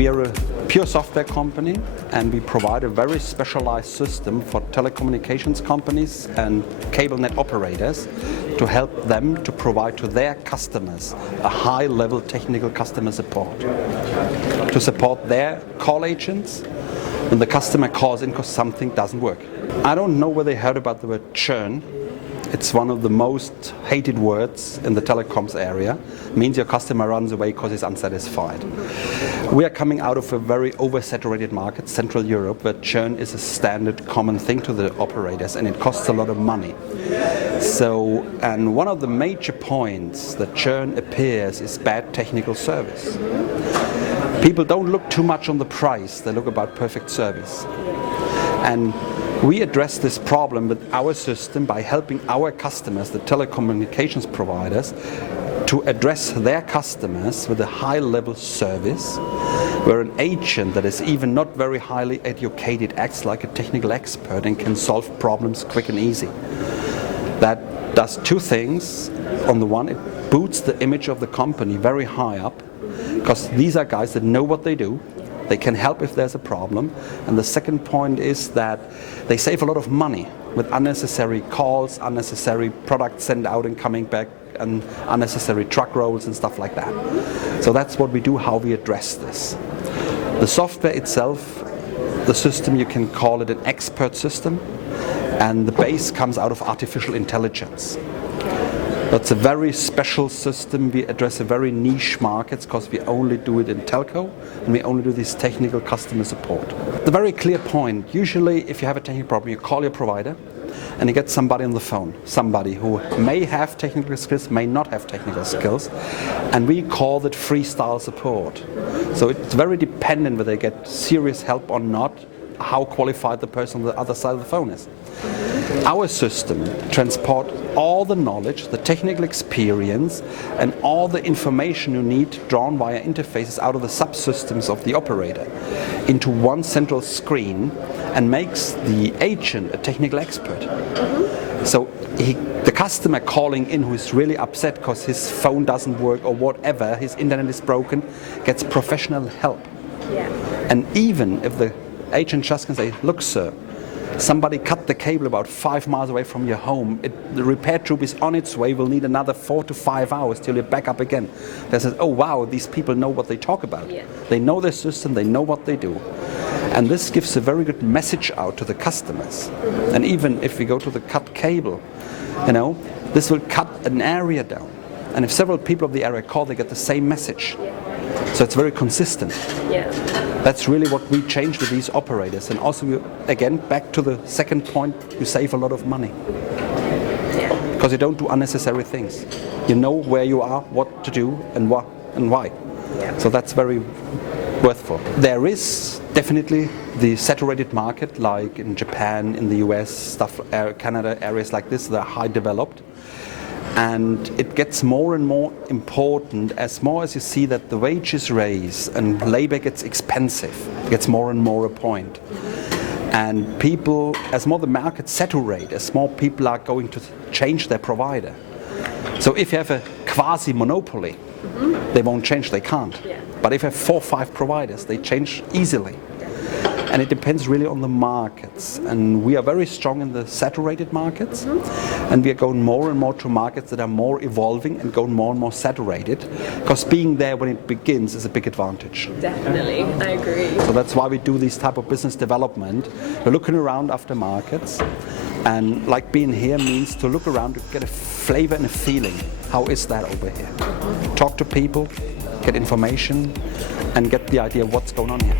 We are a pure software company, and we provide a very specialized system for telecommunications companies and cable net operators to help them to provide to their customers a high-level technical customer support. To support their call agents when the customer calls in because something doesn't work. I don't know whether you heard about the word churn. It's one of the most hated words in the telecoms area. It means your customer runs away because he's unsatisfied. We are coming out of a very oversaturated market, Central Europe, where churn is a standard common thing to the operators, and it costs a lot of money. And one of the major points that churn appears is bad technical service. People don't look too much on the price, they look about perfect service. And we address this problem with our system by helping our customers, the telecommunications providers, to address their customers with a high-level service, where an agent that is even not very highly educated acts like a technical expert and can solve problems quick and easy. That does two things. On the one, it boosts the image of the company very high up, because these are guys that know what they do. They can help if there's a problem. And the second point is that they save a lot of money with unnecessary calls, unnecessary products sent out and coming back, and unnecessary truck rolls and stuff like that. So that's what we do, how we address this. The software itself, the system, you can call it an expert system, and the base comes out of artificial intelligence. That's a very special system. We address a very niche markets because we only do it in telco, and we only do this technical customer support. The very clear point, usually if you have a technical problem, you call your provider and you get somebody on the phone, somebody who may have technical skills, may not have technical skills, and we call that freestyle support. So it's very dependent whether they get serious help or not, how qualified the person on the other side of the phone is. Our system transports all the knowledge, the technical experience, and all the information you need drawn via interfaces out of the subsystems of the operator into one central screen and makes the agent a technical expert. So the customer calling in who is really upset because his phone doesn't work or whatever, his internet is broken, gets professional help. Yeah. And even if the agent just can say, look sir, somebody cut the cable about 5 miles away from your home. The repair troop is on its way. We'll need another 4 to 5 hours till you're back up again. They say, oh wow, these people know what they talk about. Yeah. They know their system, they know what they do. And this gives a very good message out to the customers. And even if we go to the cut cable, this will cut an area down. And if several people of the area call, they get the same message. Yeah. So it's very consistent. Yeah. That's really what we change with these operators. And also, again, back to the second point, you save a lot of money. Yeah. Because you don't do unnecessary things. You know where you are, what to do, and what and why. Yeah. So that's very worthwhile. There is definitely the saturated market, like in Japan, in the US, Canada, areas like this, they're high developed. And it gets more and more important as more as you see that the wages raise and labor gets expensive, it gets more and more a point. And people, as more the market saturate, as more people are going to change their provider. So if you have a quasi-monopoly, they won't change, they can't. Yeah. But if you have 4 or 5 providers, they change easily. And it depends really on the markets. And we are very strong in the saturated markets. And we are going more and more to markets that are more evolving and going more and more saturated. Because being there when it begins is a big advantage. Definitely, I agree. So that's why we do this type of business development. We're looking around after markets. And like being here means to look around to get a flavor and a feeling. How is that over here? Talk to people, get information, and get the idea of what's going on here.